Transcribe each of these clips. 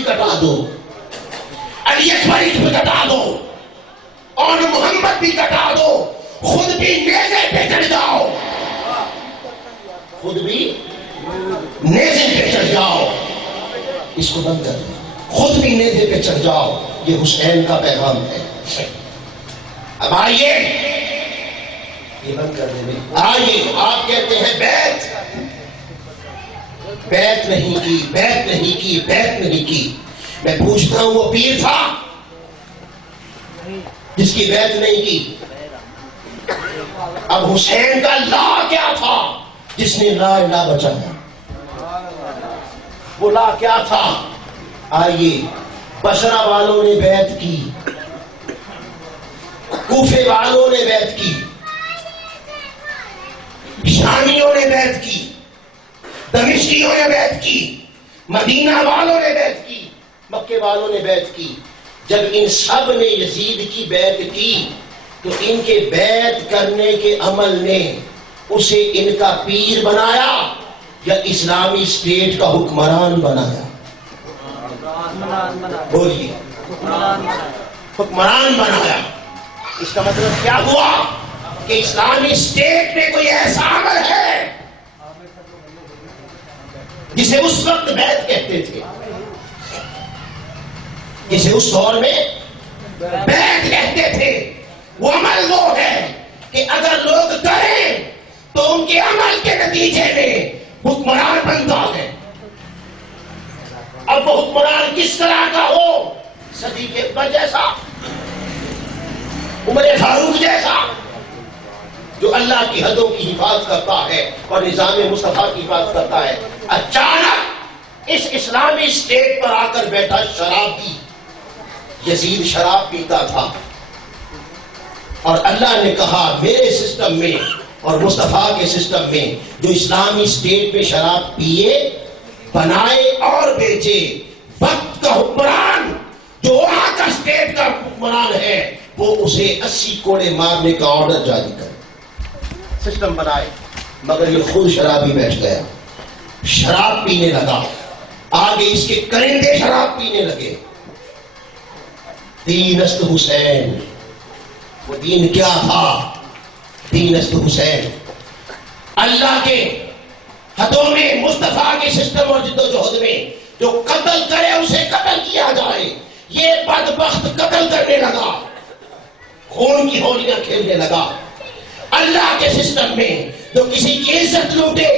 بھی کٹا دو، علی اکبر بھی کٹا دو، اور محمد بھی کٹا دو، خود بھی نیزے پہ چڑھ جاؤ، خود بھی نیزے پہ چڑھ جاؤ، اس کو بند کر دو، خود بھی نیزے پہ چڑھ جاؤ، یہ حسین کا پیغام ہے۔ اب آئیے یہ بند کر دیں، آئیے آپ کہتے ہیں بیعت نہیں کی، بیعت نہیں کی، بیعت نہیں کی۔ میں پوچھتا ہوں وہ پیر تھا جس کی بیعت نہیں کی؟ اب حسین کا لا کیا تھا جس نے لا الہ بچایا؟ وہ لا کیا تھا؟ آئیے بصرہ والوں نے بیعت کی، کوفے والوں نے بیعت کی، شامیوں نے بیعت کی، دمشقیوں نے بیعت کی، مدینہ والوں نے بیعت کی، مکے والوں نے بیعت کی۔ جب ان سب نے یزید کی بیعت کی تو ان کے بیعت کرنے کے عمل نے اسے ان کا پیر بنایا یا اسلامی اسٹیٹ کا حکمران بنایا؟ بولیے، حکمران بنایا۔ اس کا مطلب کیا ہوا کہ اسلامی اسٹیٹ میں کوئی ایسا عمل ہے جسے اس وقت بیعت کہتے تھے، جسے اس دور میں بیعت کہتے تھے، وہ عمل وہ ہے کہ اگر لوگ کریں تو ان کے عمل کے نتیجے میں حکمران بنتا ہے۔ اب وہ حکمران کس طرح کا ہو؟ صدیق اکبر جیسا، عمر فاروق جیسا، جو اللہ کی حدوں کی حفاظت کرتا ہے اور نظام مصطفیٰ کی حفاظت کرتا ہے۔ اچانک اس اسلامی اسٹیٹ پر آ کر بیٹھا شرابی، یزید شراب پیتا تھا، اور اللہ نے کہا میرے سسٹم میں اور مصطفیٰ کے سسٹم میں جو اسلامی اسٹیٹ میں شراب پیے، بنائے اور بیچے، وقت کا حکمران جو وہاں کا اسٹیٹ کا حکمران ہے وہ اسے 80 کوڑے مارنے کا آرڈر جاری کرے، سسٹم بنائے۔ مگر یہ خود شرابی بیٹھ گیا، شراب پینے لگا، آگے اس کے کرندے شراب پینے لگے۔ دین است حسین، وہ دین کیا تھا؟ دین است حسین، اللہ کے حدوں میں، مصطفیٰ کے سسٹم اور جدوجہد میں جو قتل کرے اسے قتل کیا جائے۔ یہ بدبخت قتل کرنے لگا، خون کی ہولیاں کھیلنے لگا۔ اللہ کے سسٹم میں جو کسی کی عزت لوٹے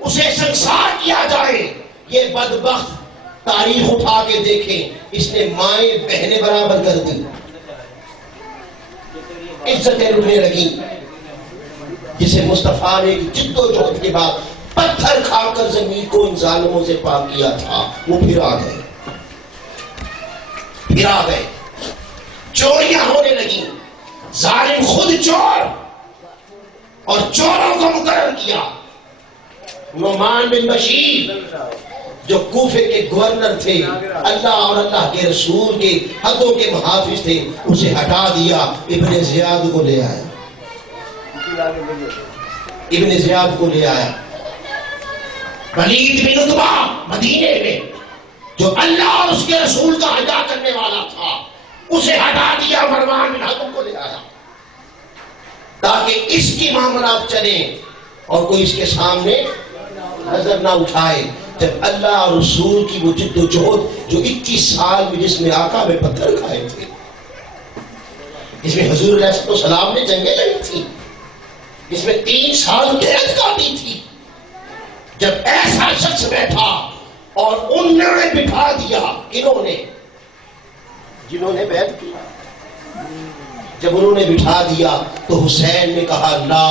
اسے سنسار کیا جائے۔ یہ بدبخت تاریخ اٹھا کے دیکھیں، اس نے مائیں بہنیں برابر کر دی، عزتیں لوٹنے لگی۔ جسے مصطفیٰ نے جد و جہد کے بعد پتھر کھا کر زمین کو ان ظالموں سے پاک کیا تھا، وہ پھر آ گئے، پھر آ گئے۔ چوریاں ہونے لگی، ظالم خود چور اور چوروں کو مقرر کیا۔ نعمان بن بشیر جو کوفے کے گورنر تھے، اللہ اور اللہ کے رسول کے حقوں کے محافظ تھے، اسے ہٹا دیا، ابن زیاد کو لے آیا، ابن زیاد کو لے آیا۔ ولید بن عتبہ مدینے میں جو اللہ اور اس کے رسول کا حیا کرنے والا تھا، اسے ہٹا دیا، مروان بن حکم کو لے آیا تاکہ اس کی معاملات چلیں اور کوئی اس کے سامنے نظر نہ اٹھائے۔ جب اللہ اور رسول کی وہ جد و جہد جو 21 سال میں جس میں آقا میں پتھر کھائے تھے، جس میں حضور علیہ السلام نے جنگیں لڑی تھی، جس میں 3 سال قید کاٹی تھی، جب ایسا شخص بیٹھا اور انہوں نے بٹھا دیا، انہوں نے جنہوں نے بیعت کی، جب انہوں نے بٹھا دیا تو حسین نے کہا لا،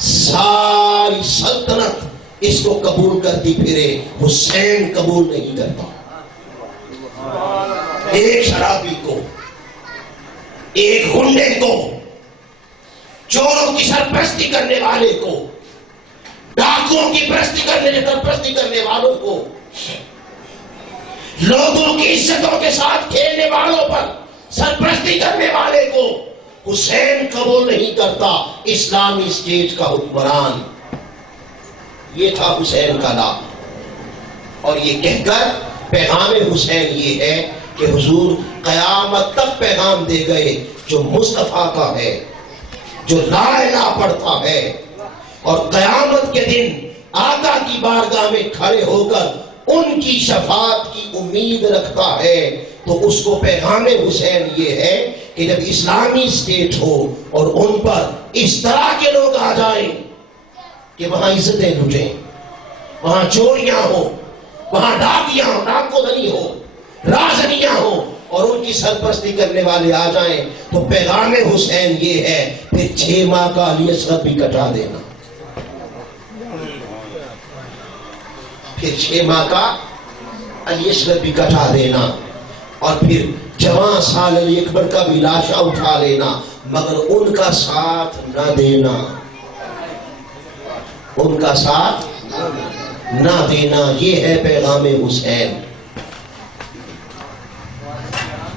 ساری سلطنت اس کو قبول کرتی پھرے، حسین قبول نہیں کرتا۔ ایک شرابی کو، ایک غنڈے کو، چوروں کی سرپرستی کرنے والے کو، ڈاکوؤں کی سرپرستی کرنے والوں کو، لوگوں کی عزتوں کے ساتھ کھیلنے والوں پر سرپرستی کرنے والے کو حسین قبول نہیں کرتا، اسلامی اسٹیٹ کا حکمران۔ یہ تھا حسین کا نام، اور یہ کہہ کر پیغام حسین یہ ہے کہ حضور قیامت تک پیغام دے گئے جو مصطفیٰ کا ہے، جو لا الہ پڑھتا ہے اور قیامت کے دن آقا کی بارگاہ میں کھڑے ہو کر ان کی شفاعت کی امید رکھتا ہے، تو اس کو پیغام حسین یہ ہے کہ جب اسلامی اسٹیٹ ہو اور ان پر اس طرح کے لوگ آ جائیں کہ وہاں عزتیں لٹیں، وہاں چوریاں ہو، وہاں ڈاکیاں ہو، ڈاکو دھنی ہو، رازنیاں ہو اور ان کی سرپرستی کرنے والے آ جائیں، تو پیغام حسین یہ ہے پھر 6 ماہ کا علی اصغر بھی کٹا دینا، پھر 6 ماہ کا علی اصغر بھی کٹا دینا، اور پھر جوان سال علی اکبر کا بھی لاشا اٹھا لینا، مگر ان کا ساتھ نہ دینا، ان کا ساتھ نہ دینا۔ یہ ہے پیغام حسین،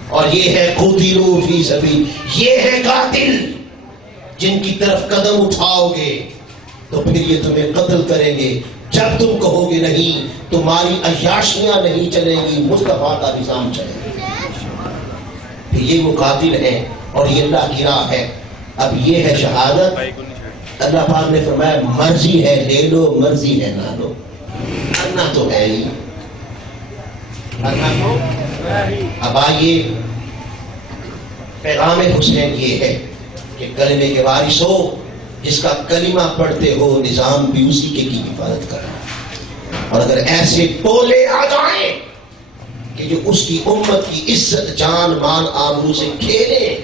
اور یہ ہے قتلوا فی سبیل، یہ ہے قاتل جن کی طرف قدم اٹھاؤ گے تو پھر یہ تمہیں قتل کریں گے، جب تم کہو گے نہیں تمہاری عیاشیاں نہیں چلیں گی، مصطفیٰ کا نظام چلے گا۔ پھر یہ مقاتل ہیں اور یہ اللہ کی راہ ہے۔ اب یہ ہے شہادت۔ اللہ پاک نے فرمایا مرضی ہے لے لو، مرضی ہے نہ لو، کرنا تو ہے ہی، کرنا تو۔ اب آئیے پیغام حسین یہ ہے کہ کلمے کے وارث ہو، جس کا کلمہ پڑھتے ہو نظام بھی اسی کے کی حفاظت کرنا، اور اگر ایسے ٹولے آ جائیں کہ جو اس کی امت کی عزت جان مان آبرو سے کھیلے،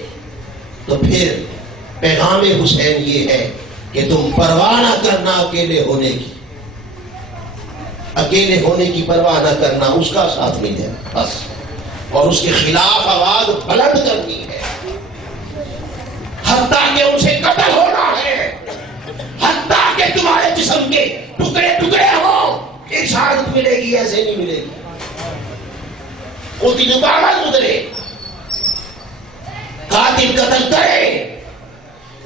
تو پھر پیغام حسین یہ ہے کہ تم پرواہ نہ کرنا اکیلے ہونے کی، اکیلے ہونے کی پرواہ نہ کرنا، اس کا ساتھ نہیں دینا بس، اور اس کے خلاف آواز بلند کرنی ہے، حتیٰ کہ ان سے قتل ہونا ہے، حتیٰ کہ تمہارے جسم کے ٹکڑے ٹکڑے ہوں، پھر شہادت ملے گی، ایسے نہیں ملے گی۔ قتل باغت گزرے، قاتل قتل کرے،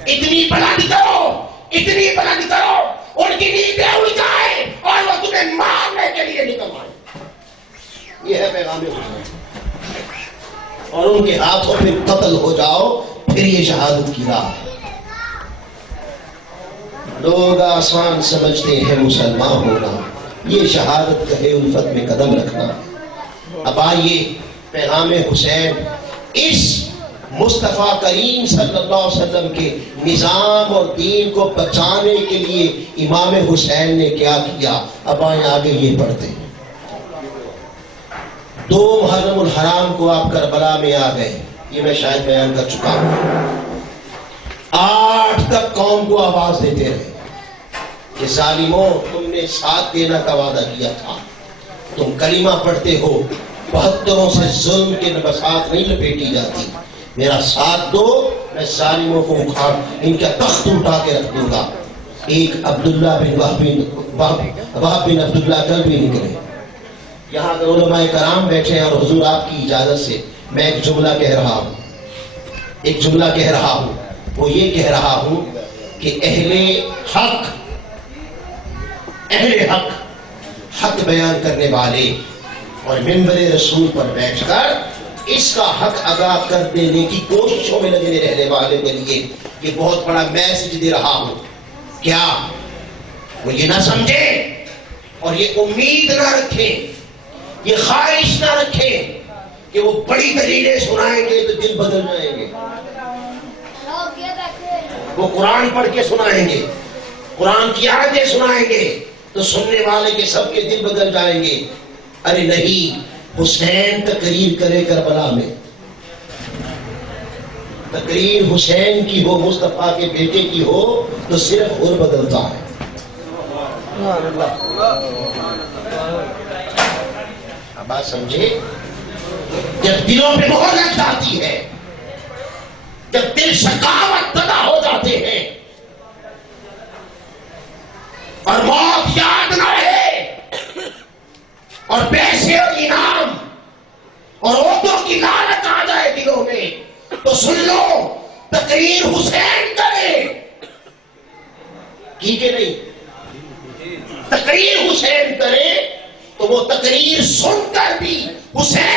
اتنی بلند کرو، اتنی بلند کرو ان کی نیندیں اڑ جائیں اور وہ تمہیں مارنے کے لیے نکل آئے۔ یہ ہے پیغام حسین، اور ان کے ہاتھوں پھر قتل ہو جاؤ، پھر یہ شہادت کی راہ ہے۔ لوگ آسان سمجھتے ہیں مسلمان ہونا، یہ شہادت کہے الفت میں قدم رکھنا۔ اب آئیے پیغام حسین اس مصطفیٰ کریم صلی اللہ علیہ وسلم کے نظام اور دین کو بچانے کے لیے امام حسین نے کیا کیا۔ اب آئیں آگے یہ پڑھتے ہیں۔ 2 محرم الحرام کو آپ کربلا میں آ گئے، یہ میں شاید بیان کر چکا ہوں۔ 8 تک قوم کو آواز دیتے رہے کہ ظالموں تم نے ساتھ دینا کا وعدہ کیا تھا، تم کلمہ پڑھتے ہو، 72 سے ظلم کے نبسات نہیں لپیٹی جاتی، میرا ساتھ دو، میں ظالموں کو اکھاڑ ان کا تخت اٹھا کے رکھ دوں گا۔ ایک عبداللہ بن وہب بن عبداللہ کل بھی نکلے، یہاں پر علماء کرام بیٹھے ہیں، اور حضور آپ کی اجازت سے میں ایک جملہ کہہ رہا ہوں، ایک جملہ کہہ رہا ہوں، وہ یہ کہہ رہا ہوں کہ اہل حق حق بیان کرنے والے اور منبر رسول پر بیٹھ کر اس کا حق ادا کر دینے کی کوششوں میں لگے رہنے والے کے لیے یہ بہت بڑا میسج دے رہا ہوں۔ کیا وہ یہ نہ سمجھیں اور یہ امید نہ رکھیں، یہ خواہش نہ رکھیں کہ وہ بڑی دلیلیں سنائیں گے تو دل بدل جائیں گے، وہ قرآن پڑھ کے سنائیں گے، قرآن کی آیتیں سنائیں گے تو سننے والے کے سب کے دل بدل جائیں گے۔ ارے نہیں، حسین تقریر کرے کربلا میں، تقریر حسین کی ہو، مصطفیٰ کے بیٹے کی ہو تو صرف اور بدلتا ہے۔ اب بات سمجھے، جب دلوں پہ مہر لگ جاتی ہے، جب دل شقاوت زدہ ہو جاتے ہیں اور موت یاد نہ رہے اور پیسے اور انعام اور عہدوں کی لالچ آ جائے دلوں میں، تو سن لو تقریر حسین کرے کی کہ نہیں، تقریر حسین کرے تو وہ تقریر سن کر بھی حسین